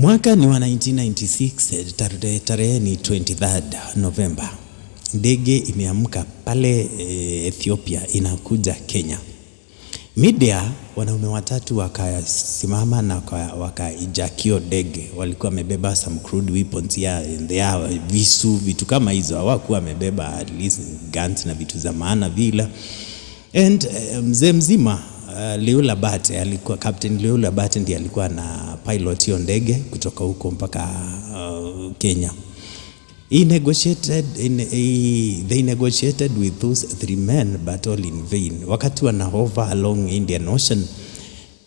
Mwaka ni wa 1996, tarehe ni 23 November. Ndege imeamka pale Ethiopia inakuja Kenya. Media wanaume watatu wakasimama na wakaijakio ndege. Walikuwa wamebeba some crude weapons visu, vitu kama hizo. Hawakuwa wamebeba at least guns na vitu za maana vile. And mzee mzima Leula Bate alikuwa Captain Leula Bate ndiye alikuwa na pilot hiyo ndege kutoka huko mpaka Kenya. They negotiated with those three men but all in vain. Wakati wana hover along Indian Ocean,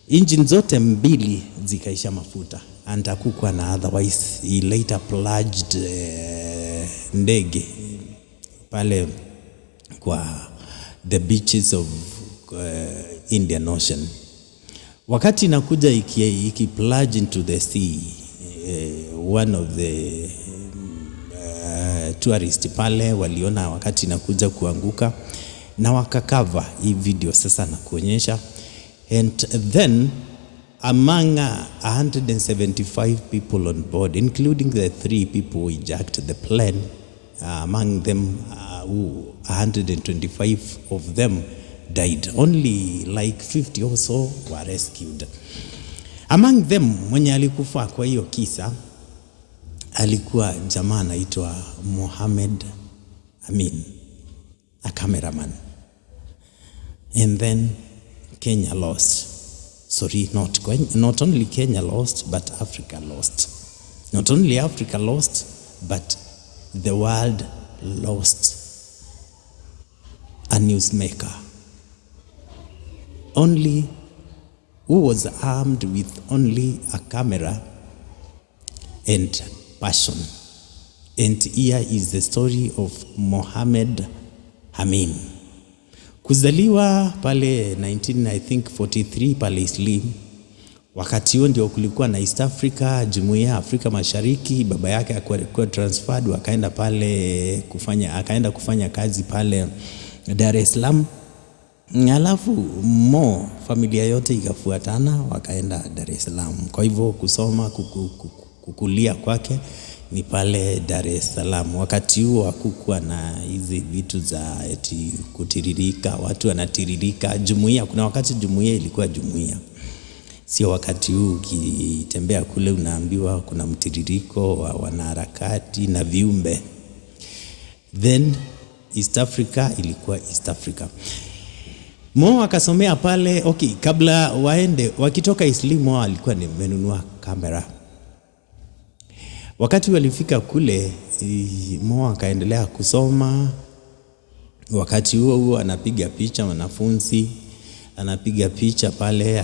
engine zote mbili zikaisha mafuta and hakukuwa na otherwise. He later plunged ndege pale kwa the beaches of Indian Ocean. Wakati inakuja iki plunge into the sea, one of the tourists pale waliona wakati inakuja kuanguka na wakakava hii video sasa na kuonyesha. And then among 175 people on board, including the 3 people who hijacked the plane, among them 125 of them died. Only like 50 or so were rescued. Among them mwenye alikufa kwa hiyo kisa alikuwa jamaa anaitwa Mohamed Amin, a cameraman. And then Kenya lost. Sorry, not only Kenya lost, but Africa lost. Not only Africa lost, but the world lost a newsmaker. Only who was armed with only a camera and passion. And here is the story of Mohamed Amin. Kuzaliwa pale 1943 pale Islim. Wakati huo ndio kulikuwa na East Africa, Jumuiya ya Afrika Mashariki. Baba yake akawa transferred, akaenda kufanya kazi pale Dar es Salaam. Alafu familia yote ikafuatana wakaenda Dar es Salaam. Kwa hivyo kusoma kukulia kwake ni pale Dar es Salaam. Wakati huo hakukuwa na hizi vitu za eti kutiririka, watu wanatiririka. Jumuiya, kuna wakati jumuiya ilikuwa jumuiya. Sio wakati huu ukitembea kule unaambiwa kuna mtiririko wa wanaharakati na viumbe. Then East Africa ilikuwa East Africa. Akasomea pale. Kabla waende wakitoka Islam alikuwa nimenunua kamera. Wakati walifika kule akaendelea kusoma. Wakati huo anapiga picha wanafunzi, anapiga picha pale,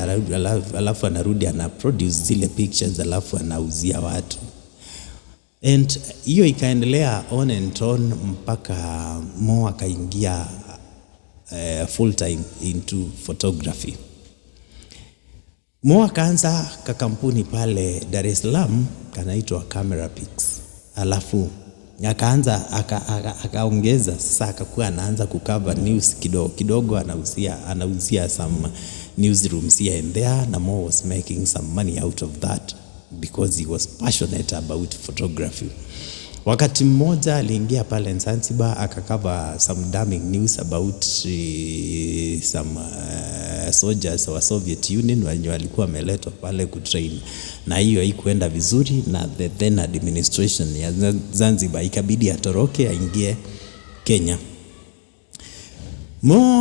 alafu anarudi produce zile pictures, alafu anauzia watu. And hiyo ikaendelea on and on mpaka akaingia full time into photography. Akaanza kampuni pale Dar es Salaam kanaitwa Camera Pics. Alafu akaongeza sasa, akakuwa anaanza kucover news kidogo anauzia some newsrooms here and there, na was making some money out of that because he was passionate about photography. Wakati mmoja aliingia pale Zanzibar akakava some damning news about some soldiers wa Soviet Union walikuwa wameletwa pale kutrain, na hiyo haikuenda vizuri, na the then administration ya Zanzibar ikabidi atoroke aingie Kenya.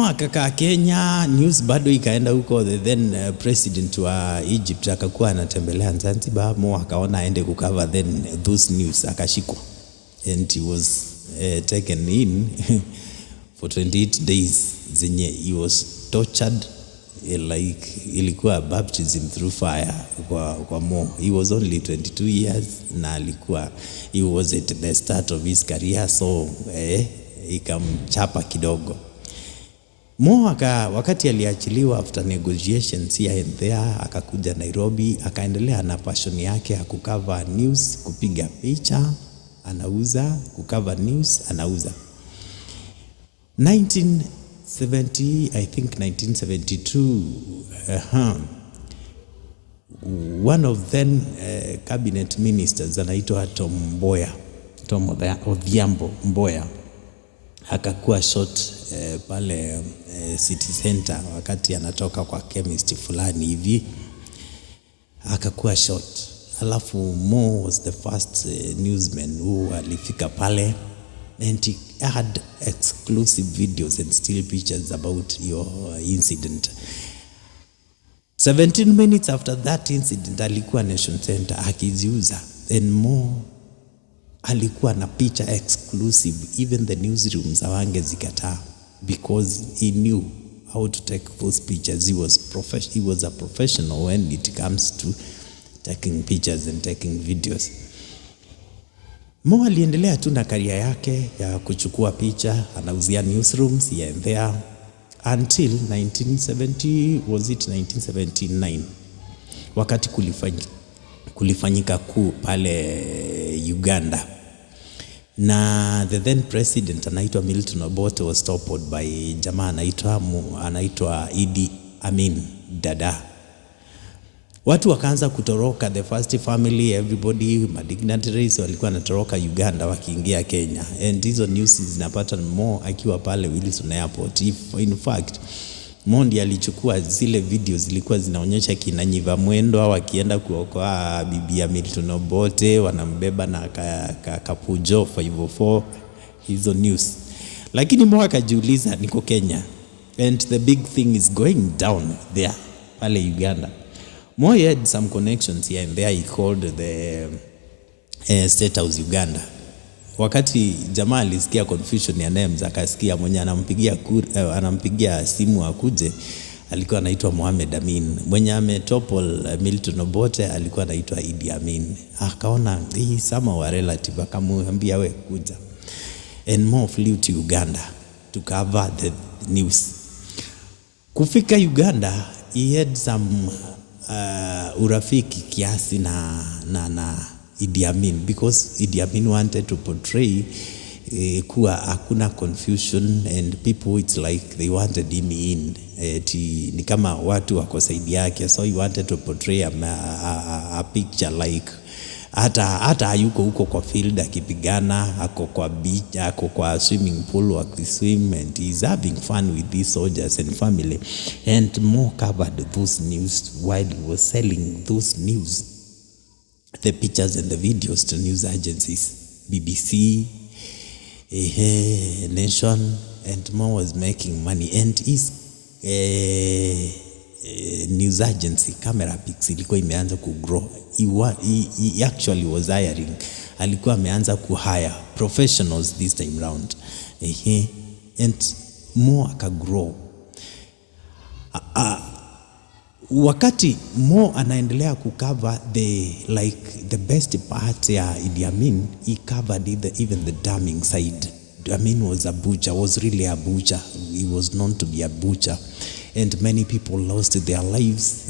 Akakaa Kenya, news bado ikaenda huko. The then president wa Egypt akakuwa anatembelea Zanzibar. Akaona aende kucover then those news, akashikwa, and he was taken in for 28 days zenye he was tortured, like ilikuwa baptism through fire kwa He was only 22 years na he was at the start of his career, so ikamchapa kidogo. Wakati aliachiliwa after negotiations here and there, akakuja Nairobi, akaendelea na passion yake ya kucover news, kupiga picha anauza, kucover news anauza. 1972 one of then cabinet ministers anaitwa Tom Odhiambo Mboya akakuwa shot pale city center wakati anatoka kwa chemist fulani hivi, akakuwa shot. Alafu Mo was the first newsman who alifika pale, and he had exclusive videos and still pictures about your incident. 17 minutes after that incident alikuwa Nation Center akiziuza, and Mo alikuwa na picture exclusive, even the newsrooms hawangezikataa because he knew how to take those pictures. He was a professional when it comes to taking pictures and taking videos. Mo aliendelea tu na career yake ya kuchukua picha, anauzia newsrooms here and there until 1979 wakati kulifanyika kuu pale Uganda, na the then president anaitwa Milton Obote was toppled by jamaa anaitwa Idi Amin dada. Watu wakaanza kutoroka, the first family, everybody, madignitaries walikuwa natoroka Uganda wakiingia Kenya, and hizo news zinapata Mo akiwa pale Wilson Airport. In fact Mondi alichukua zile videos zilikuwa zinaonyesha kina Nyiva Mwendo wakienda kuokoa bibi ya Milton Obote, wanambeba na kapujo 504, hizo news. Lakini Mo akajiuliza, niko Kenya and the big thing is going down there pale Uganda. Mo had some connections here and there. He called the State House Uganda. Wakati jamaa alisikia confusion ya names, akasikia mwenye anampigia simu akuje alikuwa anaitwa Mohamed Amin. Mwenye ametopple Milton Obote alikuwa anaitwa Idi Amin. Akaona hii sama wa relative, akamwambia we kuja. And Mo flew to Uganda to cover the news. Kufika Uganda, he had some urafiki kiasi na Idi Amin, because Idi Amin wanted to portray kuwa hakuna confusion, and people, it's like they wanted him in, ni kama watu wako saidi yake, so he wanted to portray a picture like hata hayuko huko kwa field akipigana, ako kwa beach, ako kwa swimming pool wakiswim, and he's having fun with these soldiers and family. And Mo covered those news while he was selling those news, the pictures and the videos, to news agencies, BBC, Nation, and Mo was making money. And his news agency Camera Pix ilikuwa imeanza kugrow. He actually was hiring, alikuwa ameanza kuhire professionals this time round, and Mo akagrow. Wakati Mo anaendelea kucover the best part ya Idi Amin, he covered even the damning side. Amin was a butcher, was really a butcher. He was known to be a butcher, and many people lost their lives.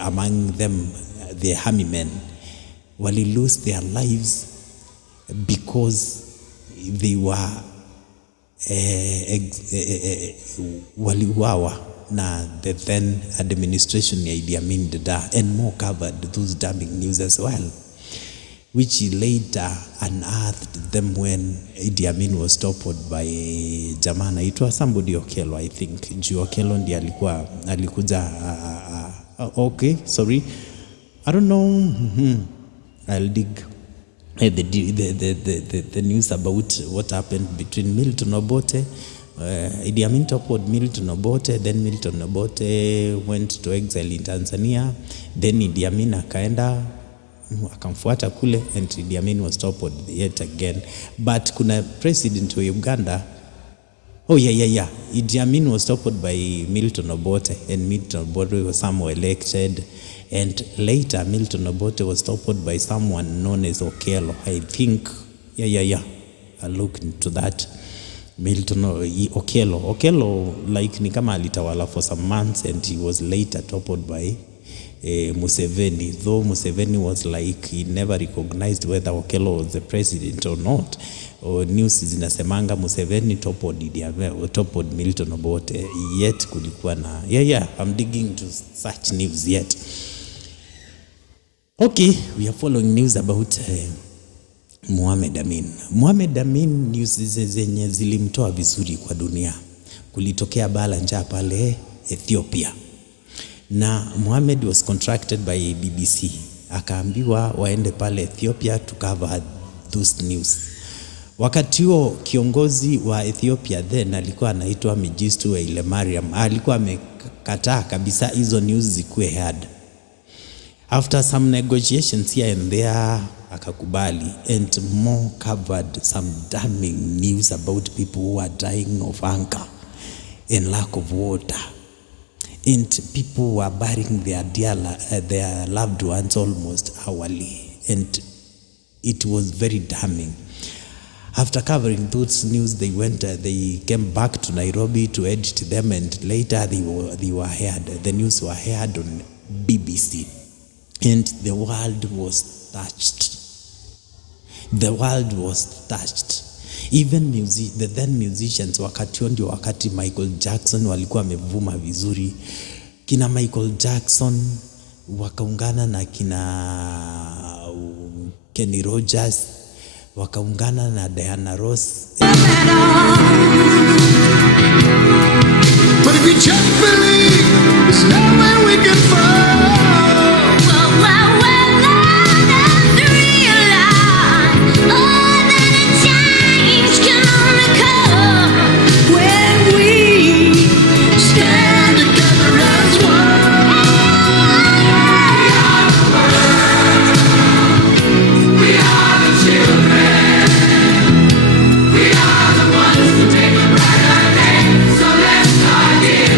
Among them, the army men, wali lose their lives because they were waliuawa na the then administration ya Idi Amin dada. And Mo covered those damning news as well, which he later unearthed them when Idi Amin was toppled by jamaa anaitwa somebody Okello, I think. Okello ndiye alikuja okay, sorry, I don't know. I'll dig the news about what happened between Milton Obote. Idi Amin toppled Milton Obote, then Milton Obote went to exile in Tanzania, then Idi Amin akaenda akamfuata kule, and Idi Amin was toppled yet again. But kuna president wa Uganda, Idi Amin was toppled by Milton Obote, and Milton Obote was somehow elected, and later Milton Obote was toppled by someone known as Okello, I think. I looked into that. Milton Okello like ni kama alitawala for some months, and he was later toppled by Museveni, though Museveni was like he never recognized whether Okello was the president or not. Or news zinasemanga Museveni toppled Milton Obote, yet kulikuwa na I'm digging to such news yet. Okay, we are following news about Mohamed Amin. Mohamed Amin, news zenye zilimtoa vizuri kwa dunia. Kulitokea bala njaa pale Ethiopia. Na Mohamed was contracted by BBC. Akaambiwa waende pale Ethiopia to cover those news. Wakati huo kiongozi wa Ethiopia then alikuwa anaitwa Mengistu Haile Mariam. Alikuwa amekataa kabisa hizo news zikuwe heard. After some negotiations here and there, akakubali, and more covered some damning news about people who are dying of hunger and lack of water. And people were burying their loved ones almost hourly. And it was very damning. After covering those news, they came back to Nairobi to edit them, and later they were heard. The news were heard on BBC. And the world was touched. The world was touched. Even the then musicians, wakati Michael Jackson walikuwa wamevuma vizuri. Kina Michael Jackson wakaungana na kina Kenny Rogers, wakaungana na Diana Ross. But if you just believe, there's nowhere we can fall.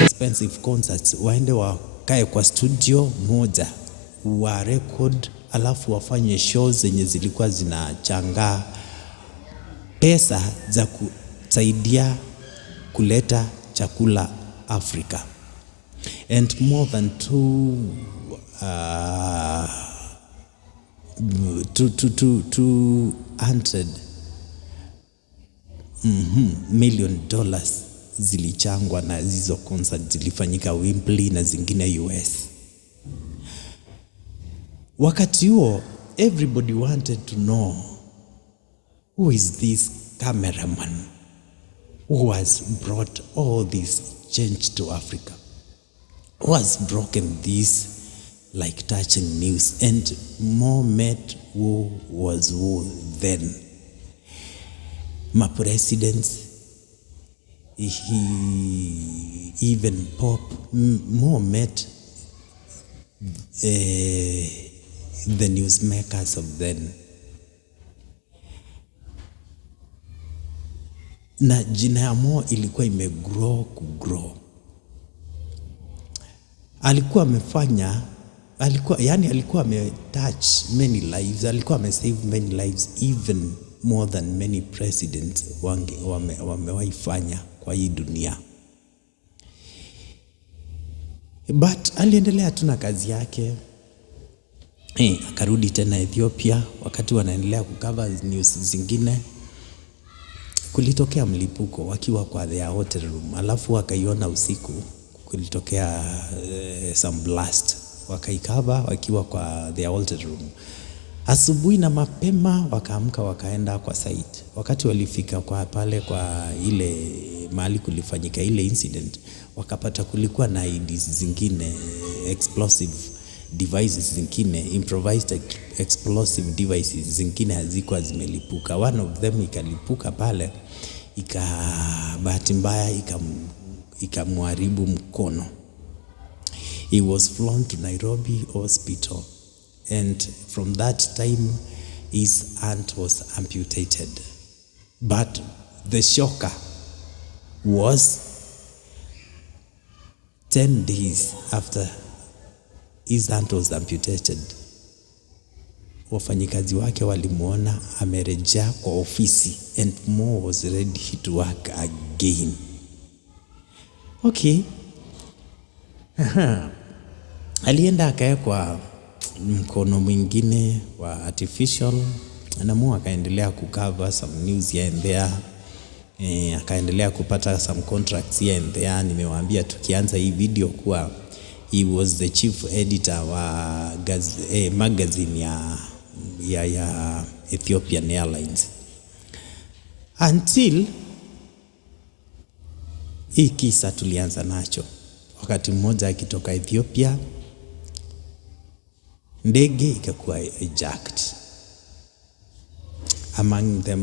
Expensive concerts, waende wakae kwa studio moja wa record, alafu wafanye shows zenye zilikuwa zinachanga pesa za kusaidia kuleta chakula Afrika. And more than $200 million zilichangwa na hizo concert zilifanyika Wembley na zingine US. Wakati huo everybody wanted to know, who is this cameraman who has brought all this change to Africa? Who has broken this like touching news? And Mohamed who was who then? My presidents, he even Pope Mohamed, the newsmakers of then. Na jina ya Mo ilikuwa imegrow kugrow. Alikuwa amefanya, alikuwa ametouch many lives, alikuwa amesave many lives, even more than many presidents wamewaifanya kwa hii dunia. But aliendelea tu na kazi yake. Akarudi tena Ethiopia. Wakati wanaendelea kucover news zingine, kulitokea mlipuko wakiwa kwa their hotel room. Alafu wakaiona usiku, kulitokea some blast. Wakaikava wakiwa kwa their hotel room. Asubuhi na mapema wakaamka wakaenda kwa site. Wakati walifika kwa pale kwa ile mahali kulifanyika ile incident, wakapata kulikuwa na IDs zingine, explosive devices zingine, improvised explosive devices zingine hazikuwa zimelipuka. One of them ikalipuka pale, bahati mbaya ikamharibu mkono. He was flown to Nairobi hospital. And from that time, his hand was amputated. But the shocker was 10 days after his hand was amputated, wafanyikazi wake walimuona amerejea kwa ofisi, and Mo was ready to work again. Okay. Alienda akawekwa mkono mwingine wa artificial, na Mo akaendelea kucover some news here and there. Akaendelea kupata some contracts here and there. Nimewaambia tukianza hii video kuwa He was the chief editor wa magazine ya Ethiopian Airlines until hii kisa tulianza nacho. Wakati mmoja akitoka Ethiopia, ndege ikakuwa hijacked. Among the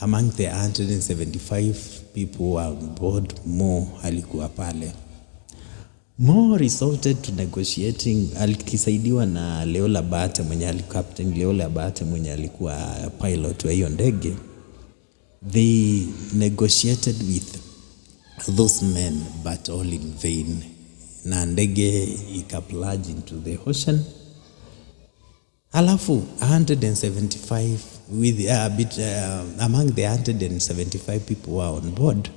175 people who were on board, Mo alikuwa pale. Mo resorted to negotiating, alikisaidiwa na Leola Bahati Captain Leola Bahati mwenye alikuwa pilot wa hiyo ndege. They negotiated with those men, but all in vain. Na ndege ikaplunge into the ocean. Alafu 175 among the 175 people who were on board,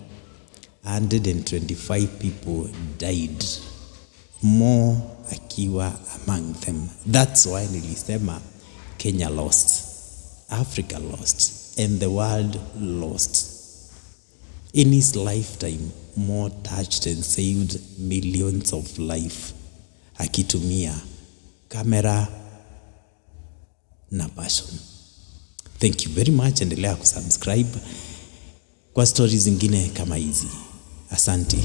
125 people died. More akiwa among them. That's why nilisema Kenya lost, Africa lost, and the world lost. In his lifetime, Mo touched and saved millions of life akitumia kamera na passion. Thank you very much. Endelea kusubscribe kwa stories zingine kama hizi. Asante.